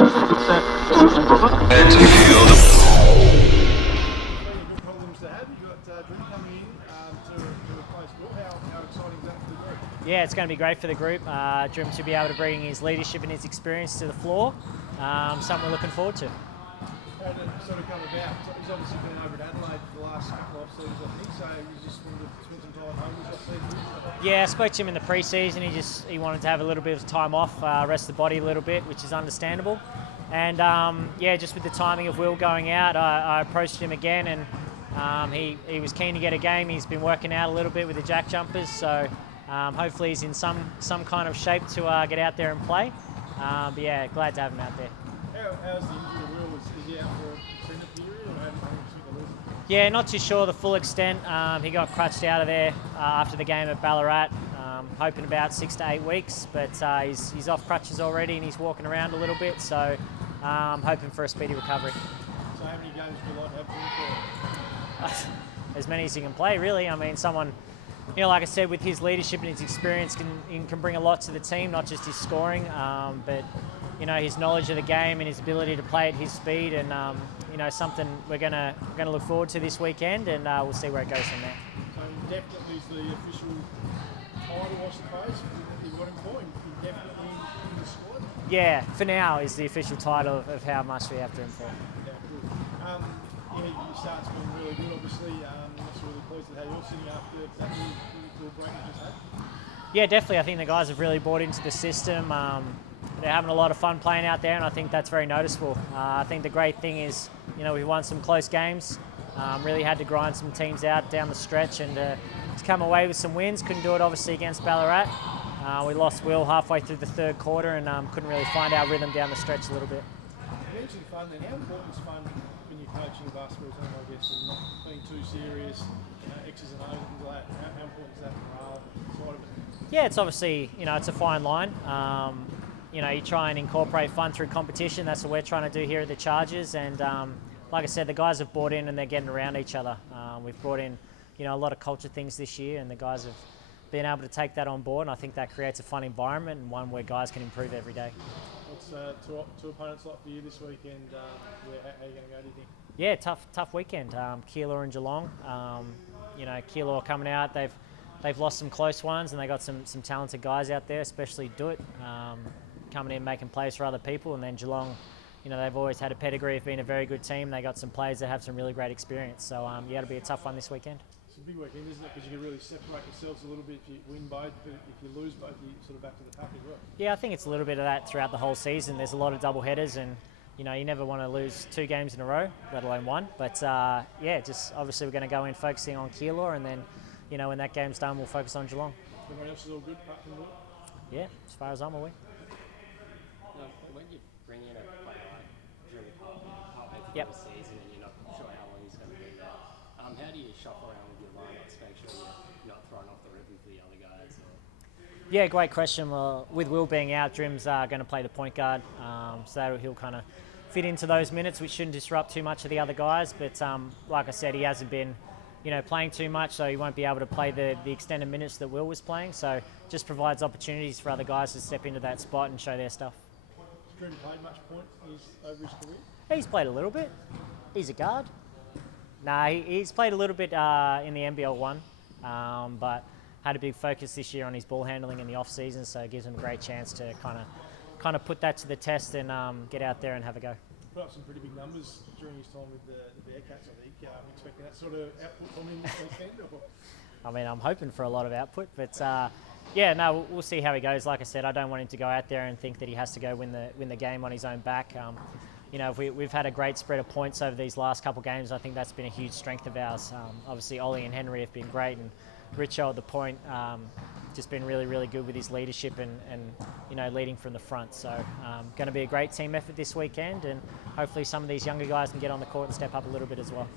Yeah, it's going to be great for the group. Dream to be able to bring his leadership and his experience to the floor. Something we're looking forward to. How did it sort of come about? He's obviously been over at Adelaide for the last couple of seasons, I think, so you just wanted to spend some time home with season. Yeah, I spoke to him in the pre-season. He wanted to have a little bit of time off, rest the body a little bit, which is understandable. And yeah, just with the timing of Will going out, I approached him again, and he was keen to get a game. He's been working out a little bit with the jack jumpers, so hopefully he's in some kind of shape to get out there and play. But yeah, glad to have him out there. How's the injury to Will? Is he out for an extended period, or how do you think it is? Yeah, not too sure the full extent. He got crutched out of there after the game at Ballarat, hoping about 6 to 8 weeks, but he's off crutches already and he's walking around a little bit, so hoping for a speedy recovery. So how many games do you like to have him for? As many as he can play, really. I mean, someone, you know, like I said, with his leadership and his experience can bring a lot to the team, not just his scoring, but you know, his knowledge of the game and his ability to play at his speed, and you know, something we're gonna look forward to this weekend, and we'll see where it goes from there. So definitely is the official title, I suppose. You got him for him. Definitely in the squad. Yeah, for now is the official title of how much we have to him for. Yeah, good. Yeah, your start's been really good. Obviously, I'm really pleased with how you're sitting after that really cool break you just had. Yeah, definitely. I think the guys have really bought into the system. They're having a lot of fun playing out there, and I think that's very noticeable. I think the great thing is, you know, we won some close games, really had to grind some teams out down the stretch, and to come away with some wins. Couldn't do it obviously against Ballarat. We lost Will halfway through the third quarter, and couldn't really find our rhythm down the stretch a little bit. You mentioned fun then. How important is fun when you're coaching a basketball team, I guess, and not being too serious, you know, X's and O's and things like that? How important is that morale side of it? Yeah, it's obviously, you know, it's a fine line. You know, you try and incorporate fun through competition. That's what we're trying to do here at the Chargers. And like I said, the guys have bought in and they're getting around each other. We've brought in, you know, a lot of culture things this year, and the guys have been able to take that on board. And I think that creates a fun environment and one where guys can improve every day. What's two opponents like for you this weekend? How are you going to go, do you think? Yeah, tough weekend. Keilor and Geelong. You know, Keilor coming out. They've lost some close ones, and they got some talented guys out there, especially Dutt, coming in making plays for other people. And then Geelong, you know, they've always had a pedigree of being a very good team. They got some players that have some really great experience. So yeah, it'll be a tough one this weekend. It's a big weekend, isn't it? Because you can really separate yourselves a little bit if you win both, but if you lose both, you're sort of back to the pack as well. Yeah, I think it's a little bit of that throughout the whole season. There's a lot of double headers, and you know, you never want to lose 2 games in a row, let alone 1. But yeah, just obviously we're going to go in focusing on Keilor, and then, you know, when that game's done, we'll focus on Geelong. Everyone else is all good apart from Will? Yeah, as far as I'm aware. When you bring in a player like Drew halfway through Yep. the season and you're not sure how long he's going to be there, how do you shop around with your lineups to make sure you're not throwing off the rhythm for the other guys? Yeah, great question. Well, with Will being out, Drim's going to play the point guard, so he'll kind of fit into those minutes, which shouldn't disrupt too much of the other guys. But like I said, he hasn't been, you know, playing too much, so he won't be able to play the extended minutes that Will was playing. So just provides opportunities for other guys to step into that spot and show their stuff. Has Drew played much point over his career? He's played a little bit. He's a guard. Nah, he's played a little bit in the NBL1, but had a big focus this year on his ball handling in the off season, so it gives him a great chance to kind of put that to the test and get out there and have a go. Put up some pretty big numbers during his time with the Bearcats, I think. I'm expecting that sort of output from him this weekend. I mean, I'm hoping for a lot of output, but yeah, no, we'll see how he goes. Like I said, I don't want him to go out there and think that he has to go win the game on his own back. You know, we've had a great spread of points over these last couple of games. I think that's been a huge strength of ours. Obviously, Ollie and Henry have been great, and Richo at the point just been really, really good with his leadership and you know, leading from the front. So going to be a great team effort this weekend, and hopefully some of these younger guys can get on the court and step up a little bit as well.